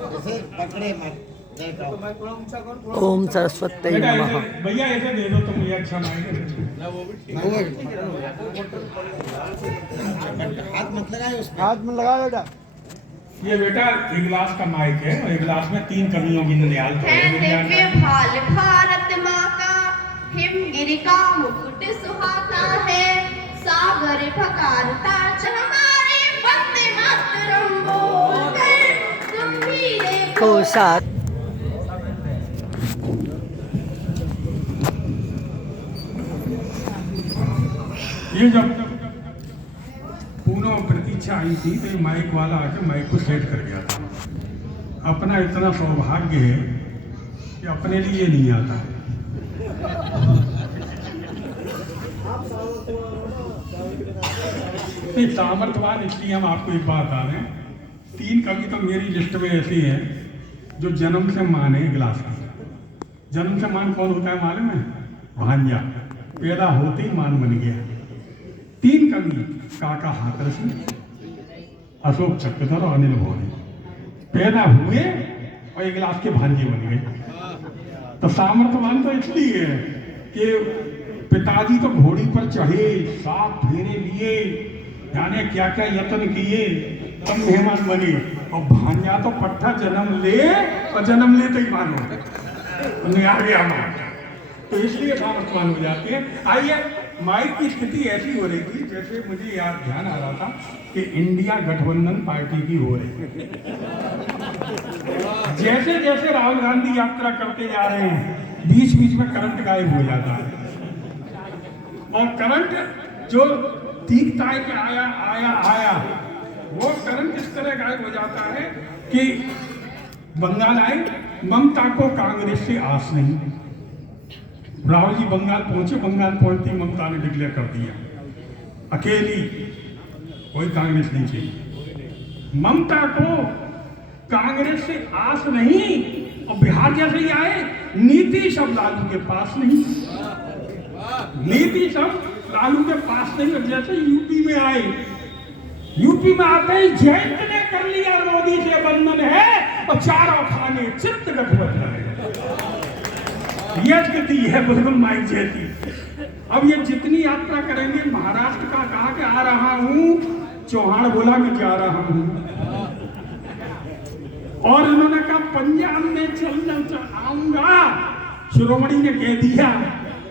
जैसे पकड़े मत। ओम सरस्वती नमः। भैया ऐसे दे दो तो मुझे अच्छा माइक। हाथ मत लगाए उसमें। हाथ में लगा बेटा। ये बेटा एक गिलास का माइक है और एक गिलास में 3 कवियों की नियाल है दिव्य भाल भारत माँ का, हिमगिरी का मुकुट सुहाता है, सागर फकारता हमारे वंदे मातरम बोलकर तुम भी देखो। तो साथ ये जब पूनम प्रतीक्षा आई थी तो ये माइक वाला आके माइक को सेट कर गया था। अपना इतना सौभाग्य है कि अपने लिए नहीं आता है। नहीं, सामर्थ्यवान इसलिए हम आपको एक बात बता रहे हैं, 3 कवि तो मेरी लिस्ट में ऐसे हैं जो जन्म से मान है गिलास की। जन्म से मान कौन होता है मालूम है? भांजा। पैदा होते ही मान बन गया। 3 कवि काका हाथरसी, अशोक चक्रधर और अनिल भोरे पैदा हुए और एक गिलास के भांजे बन गए। तो सामर्थ्यवान तो इसलिए है कि पिताजी तो घोड़ी पर चढ़े, 7 फेरे लिए, जाने क्या क्या यत्न किए, तब मेहमान बने। और भांजा तो पट्टा जन्म ले और जन्म लेते ही मान हो आ गया मान। तो इसलिए सामर्थ्यवान हो जाते हैं। आइए, माइक की स्थिति ऐसी हो रही थी जैसे मुझे याद ध्यान आ रहा था कि इंडिया गठबंधन पार्टी की हो रही। जैसे जैसे राहुल गांधी यात्रा करते जा रहे हैं बीच बीच में करंट गायब हो जाता है। और करंट जो तीखता है कि आया आया आया, वो करंट इस तरह गायब हो जाता है कि बंगाल आए, ममता को कांग्रेस से आस नहीं। राहुल जी बंगाल पहुंचे, बंगाल पहुंचते ममता ने डिक्लेयर कर दिया अकेली, कोई कांग्रेस नहीं चाहिए। ममता को कांग्रेस से आस नहीं। और बिहार जैसे ही आए, नीतीश अब लालू के पास नहीं, नीतीश अब लालू के पास नहीं। अब जैसे यूपी में आए, यूपी में आते ही जयंत ने कर लिया मोदी से बंधन है और चारों खाने चित्त गठबंधन है। यह स्थिति है बिल्कुल माइक जैसी। अब ये जितनी यात्रा करेंगे, महाराष्ट्र का कहा कि आ रहा हूं, चौहान बोला मैं जा रहा हूं, और उन्होंने कहा पंजाब में चलना आऊंगा। शिरोमणि ने कह दिया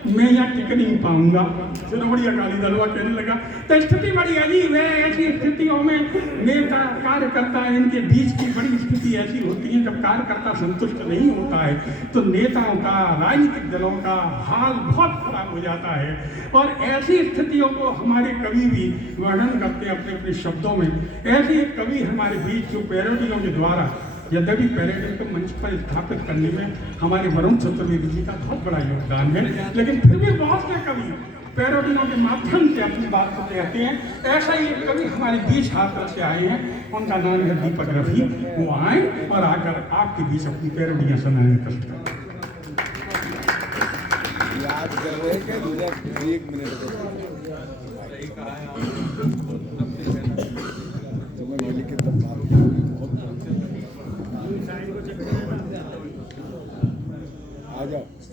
मैं यहाँ टिक नहीं पाऊंगा। शिरोमणि अकाली दल कहने लगा। तो स्थिति बड़ी अजीब है। ऐसी स्थितियों में नेता कार्यकर्ता इनके बीच की बड़ी स्थिति ऐसी होती है, जब कार्यकर्ता संतुष्ट नहीं होता है तो नेताओं का, राजनीतिक दलों का हाल बहुत खराब हो जाता है। और ऐसी स्थितियों को हमारे कवि भी वर्णन करते हैं अपने अपने शब्दों में। ऐसे एक कवि हमारे बीच जो पैरोडियों के द्वारा, यद्यपि पैरोडी को मंच पर स्थापित करने में हमारे वरुण चतुर्वेदी जी का बहुत बड़ा योगदान है, लेकिन फिर भी बहुत से कवि पैरोडियों के माध्यम से अपनी बात को कहते हैं। ऐसा ही एक कवि हमारे बीच हाथरस से आए हैं, उनका नाम है दीपक रफी। वो आए और आकर आपके बीच अपनी पैरोडियां सुनाने कष्ट करें। याद कर रहे हैं कि 1 मिनट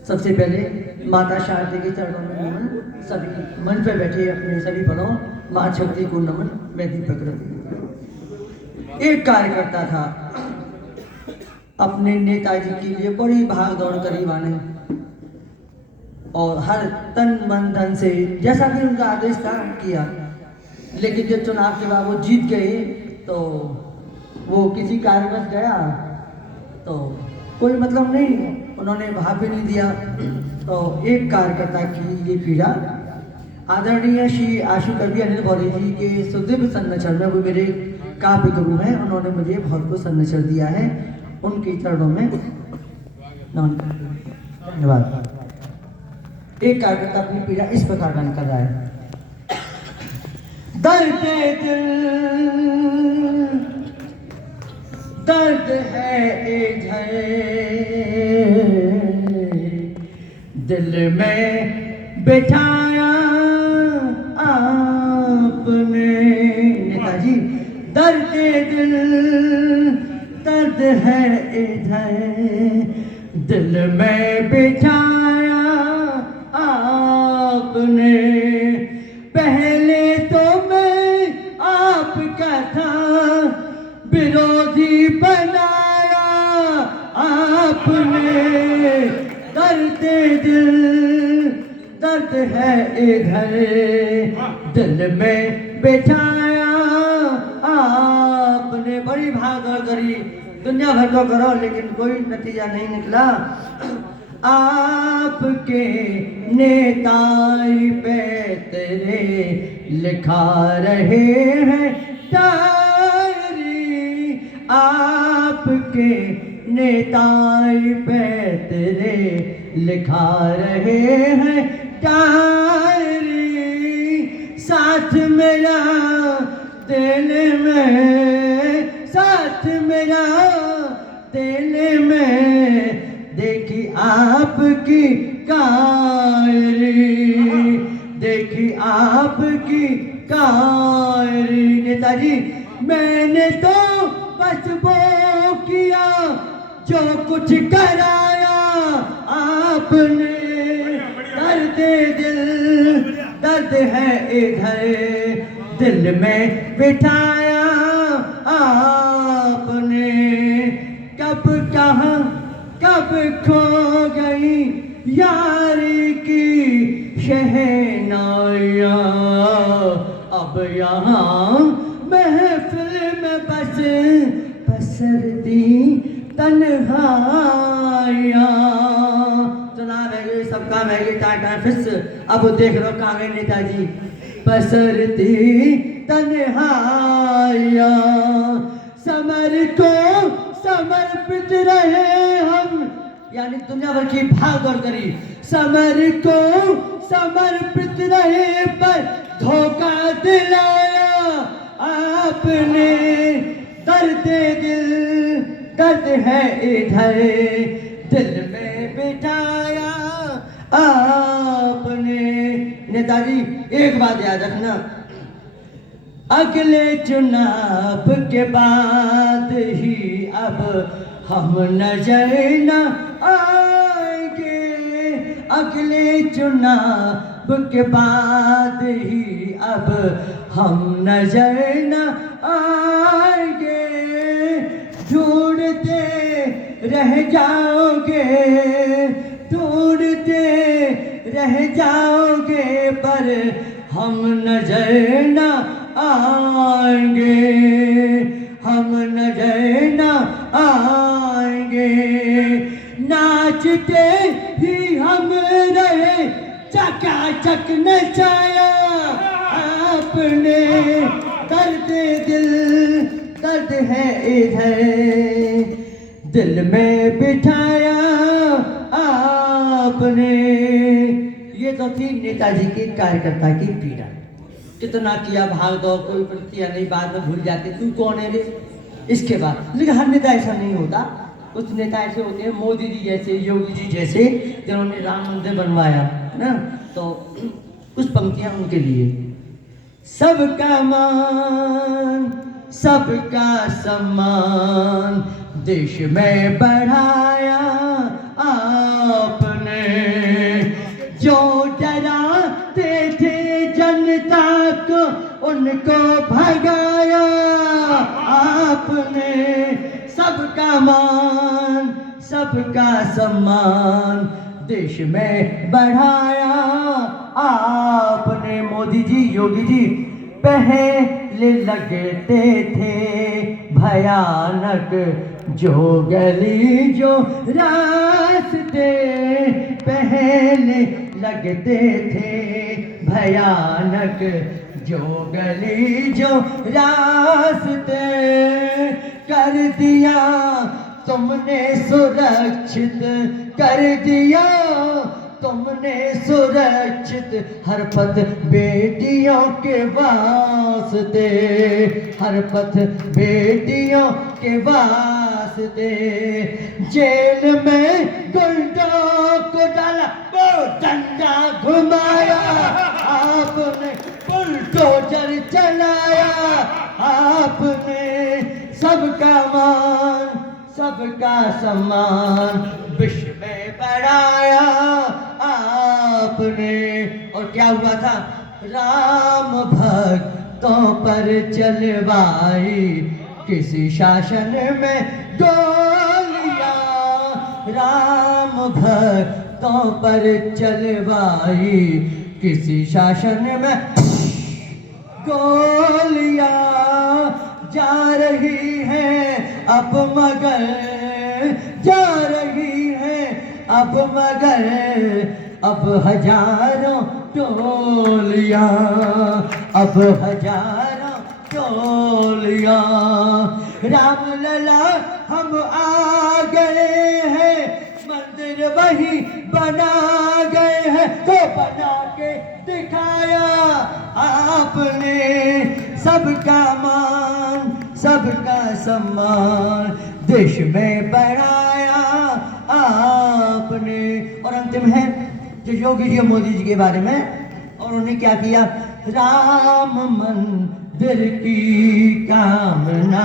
सबसे पहले माता शारदा के चरणों में नमन। सभी मन पे बैठे अपने सभी बड़ों, माँ शक्ति को नमन। मैं दीपक रफी। एक कार्यकर्ता था, अपने नेताजी के लिए बड़ी भाग दौड़ करी वाने, और हर तन मन धन से जैसा भी उनका आदेश था किया। लेकिन जब चुनाव के बाद वो जीत गए तो वो किसी कार्यवश गया तो कोई मतलब नहीं, उन्होंने भाव भी नहीं दिया। तो एक कार्यकर्ता की ये पीड़ा आदरणीय श्री आशु कवि अनिल भौरे जी के सुदीप सन्नचर में, वो मेरे काव्य गुरु हैं, उन्होंने मुझे बहुत को सन्नचर दिया है, उनके चरणों में धन्यवाद। एक कार्यकर्ता अपनी पीड़ा इस प्रकार गान कर रहा है। दर्द दर्द है इधर दिल में बिठाया आपने। नेताजी दर्द दिल दर्द दर्द है इधर दिल में बिठाया आपने। पहले तो मैं आपका था विरोधी बनाया आपने। दर्द दिल दर्द है इधर दिल में बिठाया आपने। बड़ी भागदौड़ करी, दुनिया भर को करो, लेकिन कोई नतीजा नहीं निकला। आपके नेताई पे तेरे लिखा रहे हैं डायरी। आपके नेताई पे तेरे लिखा रहे हैं डायरी। साथ मेरा देने में, साथ मेरा देने में देखी आपकी कायरी, देखी आपकी कायरी। नेताजी मैंने तो बस वो किया जो कुछ कराया आपने। दर्द दिल दर्द है इधर दिल में बिठाया आपने। कब कहाँ कब खो गई यारी की शहनाइयाँ। अब यहाँ महफिल में बस पसरती तन्हाइयाँ। चुनाव है गई, सब काम है गई, टाटा फिस। अब देख लो कहाँ गए नेताजी। पसरती तन्हाइयाँ समर को समर्पित रहे हम, यानी दुनिया भर की भागदौड़ करी। समर को समर्पित रहे पर धोखा दिलाया आपने। दर्द दिल दर्द है इधर दिल में बिठाया आपने। नेताजी एक बात याद रखना, अगले चुनाव के बाद ही अब हम नजर न आएंगे। अगले चुनाव के बाद ही अब हम नजर न आएंगे। ढूंढते रह जाओगे, ढूंढते रह जाओगे पर हम नजर न आएंगे, हम नजर न आएंगे। नाचते ही हम रहे, चकाचक नचाया आपने। दर्द दिल दर्द है इधर दिल में बिठाया आपने। ये तो थी नेताजी के कार्यकर्ता की पीड़ा। कितना किया भाग दौड़, कोई प्रतिक्रिया नहीं, बाद में भूल जाते तू कौन है रे। इसके बाद लेकिन हर नेता ऐसा नहीं होता। कुछ नेता ऐसे होते हैं, मोदी जी जैसे, योगी जी जैसे, जिन्होंने राम मंदिर बनवाया ना। तो कुछ पंक्तियां उनके लिए। सबका मान सबका सम्मान देश में बढ़ाया आपने। जो डराते थे जनता को उनको भगाया आपने। सबका मान सबका सम्मान देश में बढ़ाया आपने। मोदी जी योगी जी पहले लगते थे भयानक जो गली जो रास्ते, पहले लगते थे भयानक जो गली जो रास्ते। कर दिया तुमने सुरक्षित, कर दिया तुमने सुरक्षित हर पथ बेटियों के वास्ते, हर पथ बेटियों के वास्ते। जेल में गुंडों को डाला, वो डंडा घुमाया आपने, बुलडोजर चलाया आपने। सबका मान सबका सम्मान विश्व में बढ़ाया आपने। और क्या हुआ था? राम भक्तों पर चलवाई किसी शासन में गोलियां, राम भक्तों पर चलवाई किसी शासन में गोलियां। जा रही है अब मगर, जा रही है अब मगर, अब हजारों टोलियां, अब हजारों टोलियां। राम लला हम आ गए हैं, मंदिर वही बना गए हैं, तो बना के दिखाया आपने। सबका मान सबका सम्मान देश में बढ़ाया आपने। और अंतिम है जो योगी जी और मोदी जी के बारे में, और उन्होंने क्या किया? राम मंदिर की कामना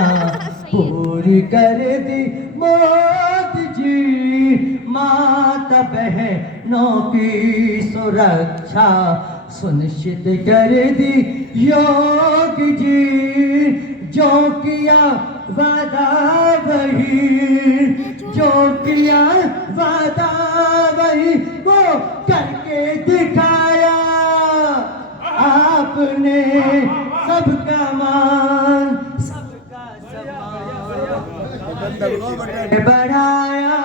पूरी कर दी मोदी जी, माता बहनों की सुरक्षा सुनिश्चित कर दी योगी जी। जो किया वादा वही, जो किया वादा वही वो करके दिखाया आपने। सबका मान सबका सम्मान बढ़ाया